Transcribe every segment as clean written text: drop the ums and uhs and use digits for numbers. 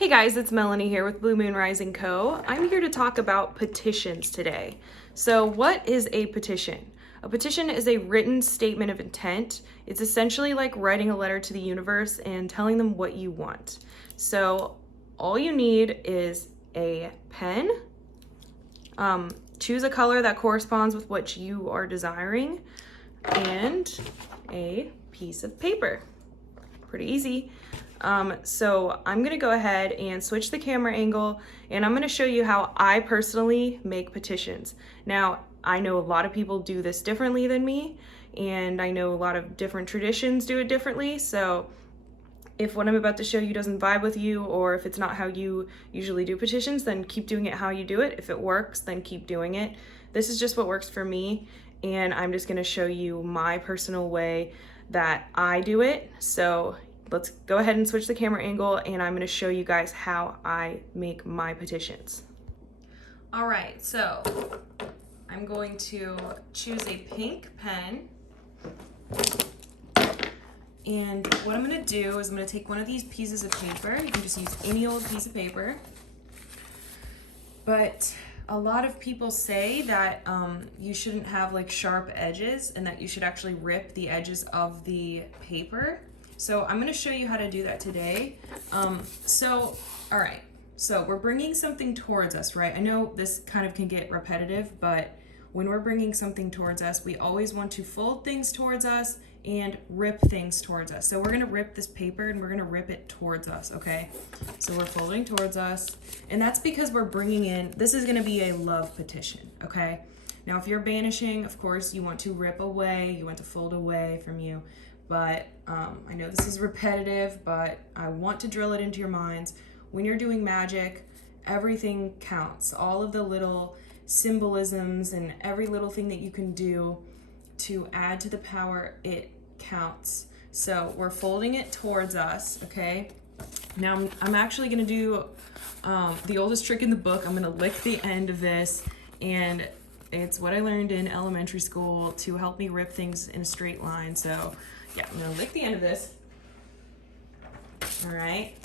Hey guys, it's Melanie here with Blue Moon Rising Co. I'm here to talk about petitions today. So what is a petition? A petition is a written statement of intent. It's essentially like writing a letter to the universe and telling them what you want. So all you need is a pen, choose a color that corresponds with what you are desiring, and a piece of paper. Pretty easy. So I'm gonna go ahead and switch the camera angle, and I'm gonna show you how I personally make petitions. Now, I know a lot of people do this differently than me, and I know a lot of different traditions do it differently. So if what I'm about to show you doesn't vibe with you, or if it's not how you usually do petitions, then keep doing it how you do it. If it works, then keep doing it. This is just what works for me, and I'm just gonna show you my personal way that I do it. So let's go ahead and switch the camera angle, and I'm going to show you guys how I make my petitions. All right, so I'm going to choose a pink pen, and what I'm going to do is I'm going to take one of these pieces of paper. You can just use any old piece of paper, but a lot of people say that you shouldn't have like sharp edges and that you should actually rip the edges of the paper. So I'm gonna show you how to do that today. All right, so we're bringing something towards us, right? I know this kind of can get repetitive, but when we're bringing something towards us, we always want to fold things towards us and rip things towards us. So we're gonna rip this paper and we're gonna rip it towards us, okay? So we're folding towards us, and that's because we're bringing in, this is gonna be a love petition, okay? Now, if you're banishing, of course, you want to rip away, you want to fold away from you, but I know this is repetitive, but I want to drill it into your minds. When you're doing magic, everything counts. All of the little symbolisms and every little thing that you can do to add to the power, it counts. So we're folding it towards us, okay? Now I'm actually gonna do the oldest trick in the book. I'm gonna lick the end of this, and it's what I learned in elementary school to help me rip things in a straight line. So yeah, I'm gonna lick the end of this. All right,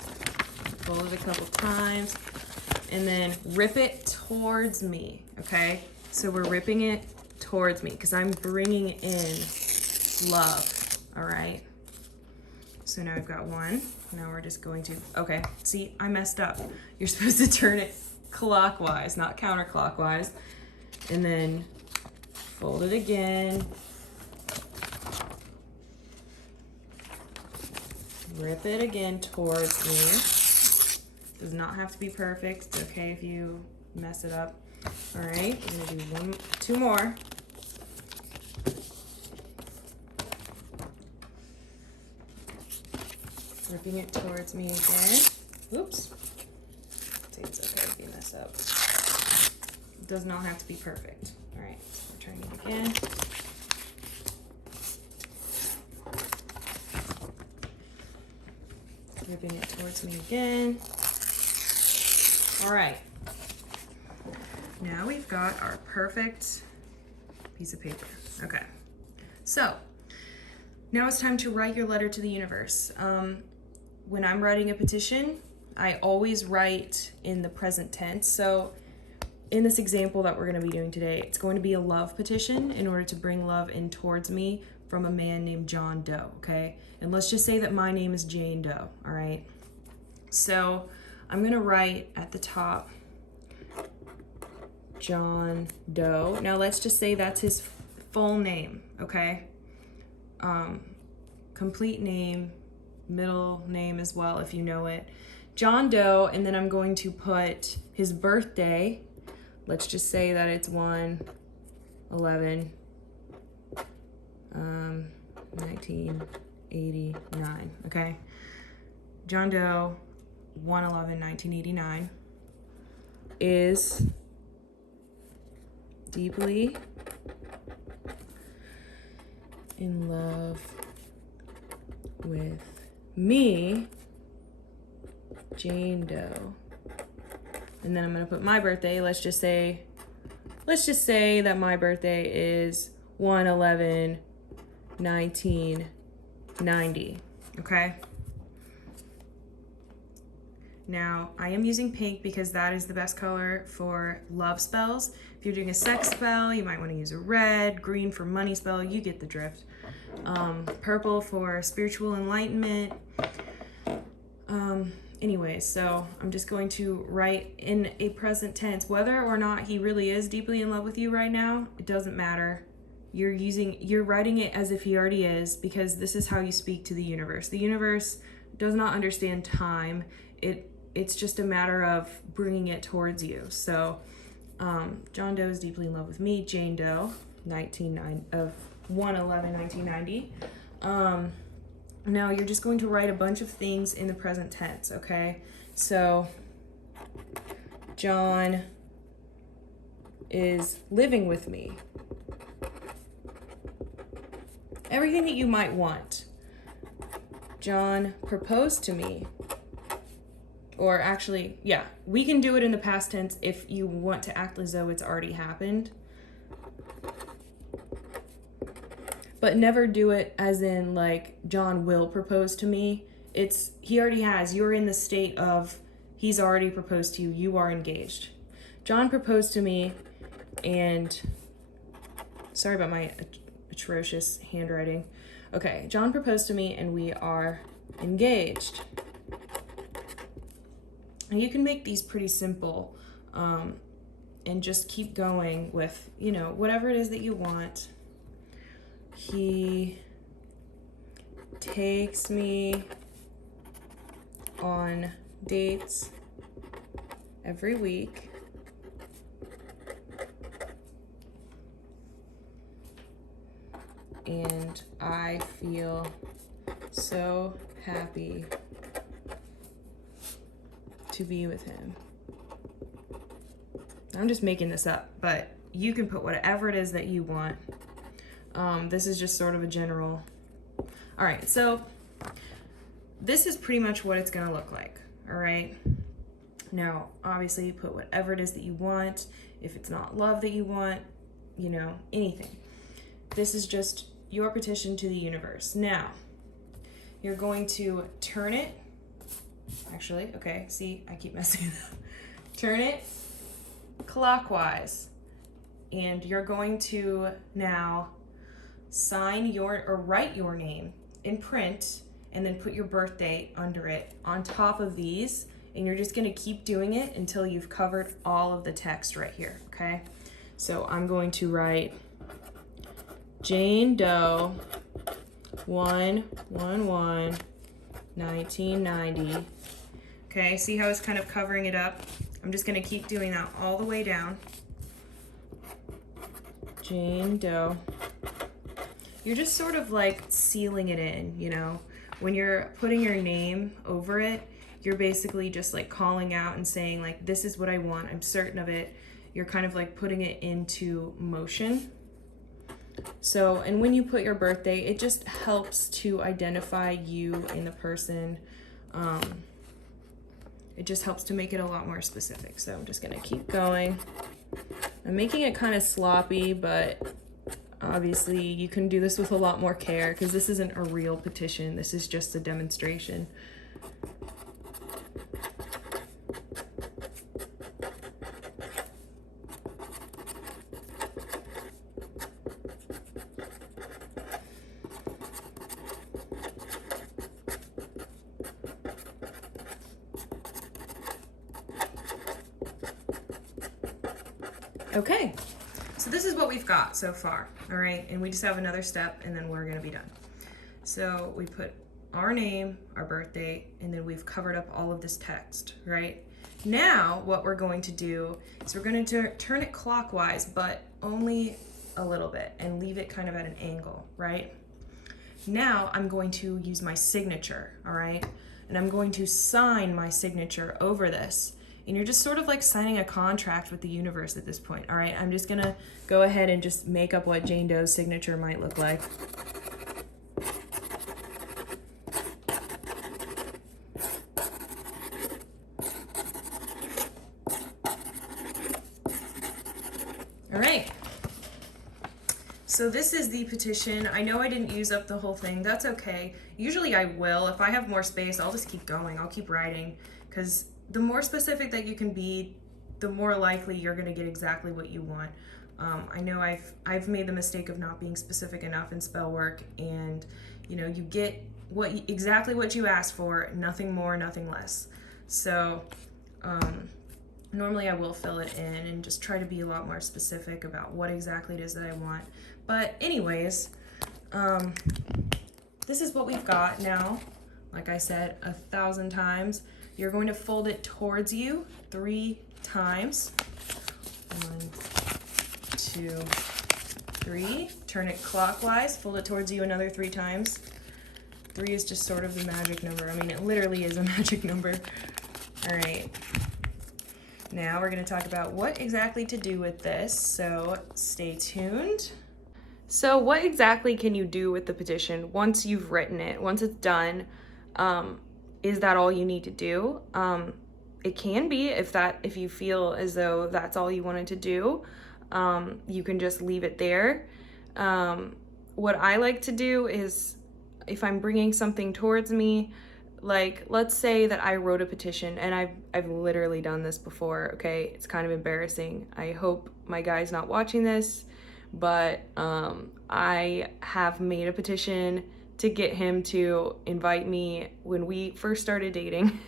fold it a couple times, and then rip it towards me, okay? So we're ripping it towards me because I'm bringing in love, all right? So now we've got one. Now we're just going to, okay, see, I messed up. You're supposed to turn it clockwise, not counterclockwise. And then fold it again. Rip it again towards me. Does not have to be perfect. It's okay if you mess it up. All right, we're gonna do two more. Ripping it towards me again. Oops. See, it's okay if you mess up. It does not have to be perfect. All right, we're trying it again. Ripping it towards me again. All right. Now we've got our perfect piece of paper. Okay. So now it's time to write your letter to the universe. When I'm writing a petition, I always write in the present tense. So in this example that we're going to be doing today, it's going to be a love petition in order to bring love in towards me from a man named John Doe, okay? And let's just say that my name is Jane Doe, all right? So I'm gonna write at the top, John Doe. Now let's just say that's his full name, okay? Complete name, middle name as well, if you know it. John Doe, and then I'm going to put his birthday. Let's just say that it's 1/11, 1989, okay? John Doe, 1/11/1989, is deeply in love with me, Jane Doe. And then I'm gonna put my birthday. Let's just say that my birthday is 1/11/1990, okay? Now, I am using pink because that is the best color for love spells. If you're doing a sex spell, you might want to use a red, green for money spell, you get the drift. Purple for spiritual enlightenment. Anyways, so I'm just going to write in a present tense. Whether or not he really is deeply in love with you right now, it doesn't matter. You're writing it as if he already is, because this is how you speak to the universe. The universe does not understand time. It's just a matter of bringing it towards you. So, John Doe is deeply in love with me. Jane Doe, 1/11/1990. Now you're just going to write a bunch of things in the present tense, okay? So, John is living with me. Everything that you might want. John proposed to me. Or actually, yeah, we can do it in the past tense if you want to act as though it's already happened. But never do it as in like John will propose to me. He already has. You're in the state of he's already proposed to you. You are engaged. John proposed to me, and sorry about my atrocious handwriting. Okay, John proposed to me and we are engaged. And you can make these pretty simple and just keep going with, whatever it is that you want. He takes me on dates every week. And I feel so happy to be with him. I'm just making this up, but you can put whatever it is that you want. This is just sort of a general. All right, so this is pretty much what it's gonna look like, all right? Now, obviously, put whatever it is that you want. If it's not love that you want, anything. This is just your petition to the universe. Now, you're going to turn it. Actually, okay, see, I keep messing it up. Turn it clockwise. And you're going to now write your name in print and then put your birth date under it on top of these. And you're just gonna keep doing it until you've covered all of the text right here, okay? So I'm going to write Jane Doe 1/11/1990. Okay, see how it's kind of covering it up? I'm just gonna keep doing that all the way down. Jane Doe. You're just sort of like sealing it in, When you're putting your name over it, you're basically just like calling out and saying like, this is what I want, I'm certain of it. You're kind of like putting it into motion. So, and when you put your birthday, it just helps to identify you and the person. It just helps to make it a lot more specific. So I'm just gonna keep going. I'm making it kind of sloppy, but obviously you can do this with a lot more care because this isn't a real petition. This is just a demonstration. Okay, so this is what we've got so far, all right? And we just have another step and then we're gonna be done. So we put our name, our birthday, and then we've covered up all of this text, right? Now what we're going to do is we're going to turn it clockwise, but only a little bit and leave it kind of at an angle, right? Now I'm going to use my signature, all right? And I'm going to sign my signature over this. And you're just sort of like signing a contract with the universe at this point, all right? I'm just gonna go ahead and just make up what Jane Doe's signature might look like. All right. So this is the petition. I know I didn't use up the whole thing. That's okay. Usually I will. If I have more space, I'll just keep going. I'll keep writing because the more specific that you can be, the more likely you're going to get exactly what you want. I know I've made the mistake of not being specific enough in spell work, and you know, you get exactly what you asked for, nothing more, nothing less. So normally I will fill it in and just try to be a lot more specific about what exactly it is that I want. But anyways, this is what we've got now. Like I said 1,000 times, you're going to fold it towards you 3 times. 1, 2, 3. Turn it clockwise, fold it towards you another 3 times. 3 is just sort of the magic number. I mean, it literally is a magic number. All right. Now we're going to talk about what exactly to do with this, so stay tuned. So what exactly can you do with the petition once you've written it, once it's done? Is that all you need to do? It can be, if you feel as though that's all you wanted to do, you can just leave it there. What I like to do is, if I'm bringing something towards me, like let's say that I wrote a petition, and I've literally done this before, okay? It's kind of embarrassing. I hope my guy's not watching this, but I have made a petition to get him to invite me. When we first started dating,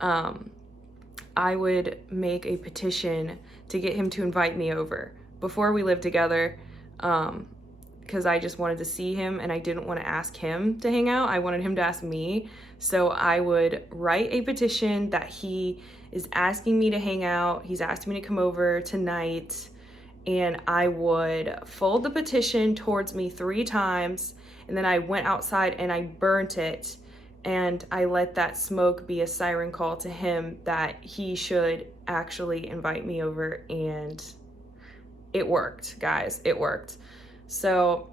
I would make a petition to get him to invite me over before we lived together, because I just wanted to see him and I didn't want to ask him to hang out. I wanted him to ask me. So I would write a petition that he is asking me to hang out. He's asking me to come over tonight, and I would fold the petition towards me 3 times, and then I went outside and I burnt it, and I let that smoke be a siren call to him that he should actually invite me over. And it worked, guys. It worked. So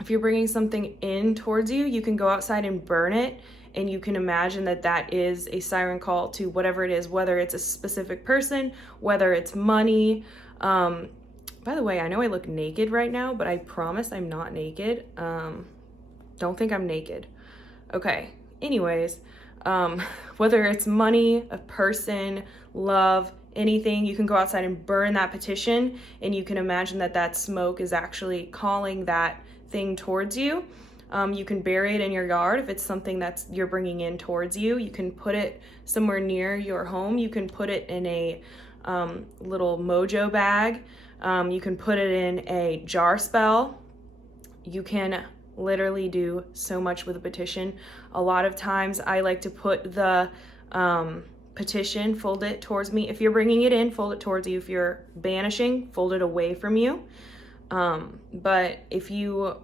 if you're bringing something in towards you, you can go outside and burn it, and you can imagine that that is a siren call to whatever it is, whether it's a specific person, whether it's money. By the way, I know I look naked right now, but I promise I'm not naked. Don't think I'm naked. Okay, anyways, whether it's money, a person, love, anything, you can go outside and burn that petition, and you can imagine that that smoke is actually calling that thing towards you. You can bury it in your yard if it's something that's you're bringing in towards you. You can put it somewhere near your home. You can put it in a little mojo bag. You can put it in a jar spell. You can literally do so much with a petition. A lot of times I like to put the petition, fold it towards me. If you're bringing it in, fold it towards you. If you're banishing, fold it away from you. But if you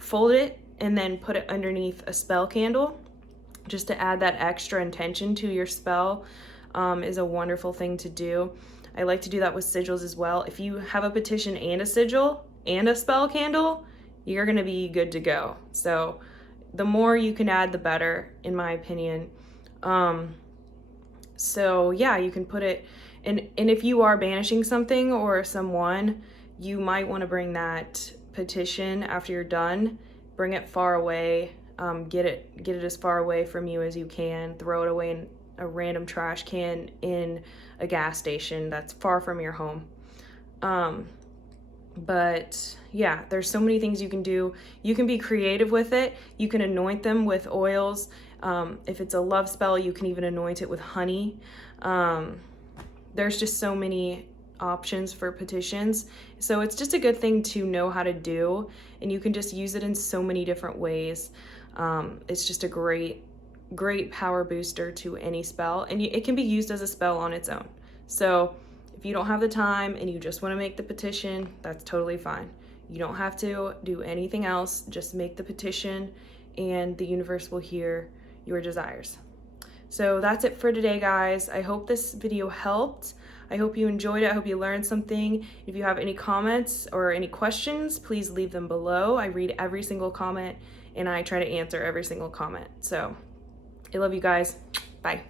fold it and then put it underneath a spell candle, just to add that extra intention to your spell, is a wonderful thing to do. I like to do that with sigils as well. If you have a petition and a sigil and a spell candle, you're gonna be good to go. So the more you can add, the better, in my opinion. So yeah, you can put it, and if you are banishing something or someone, you might want to bring that petition after you're done, bring it far away, get it as far away from you as you can, throw it away in a random trash can in a gas station that's far from your home. But yeah, there's so many things you can do. You can be creative with it. You can anoint them with oils. If it's a love spell, you can even anoint it with honey. There's just so many options for petitions. So it's just a good thing to know how to do, and you can just use it in so many different ways. It's just a great power booster to any spell, and it can be used as a spell on its own. So if you don't have the time and you just want to make the petition, that's totally fine. You don't have to do anything else. Just make the petition, and the universe will hear your desires. So that's it for today, guys. I hope this video helped. I hope you enjoyed it. I hope you learned something. If you have any comments or any questions, please leave them below. I read every single comment, and I try to answer every single comment. So I love you guys. Bye.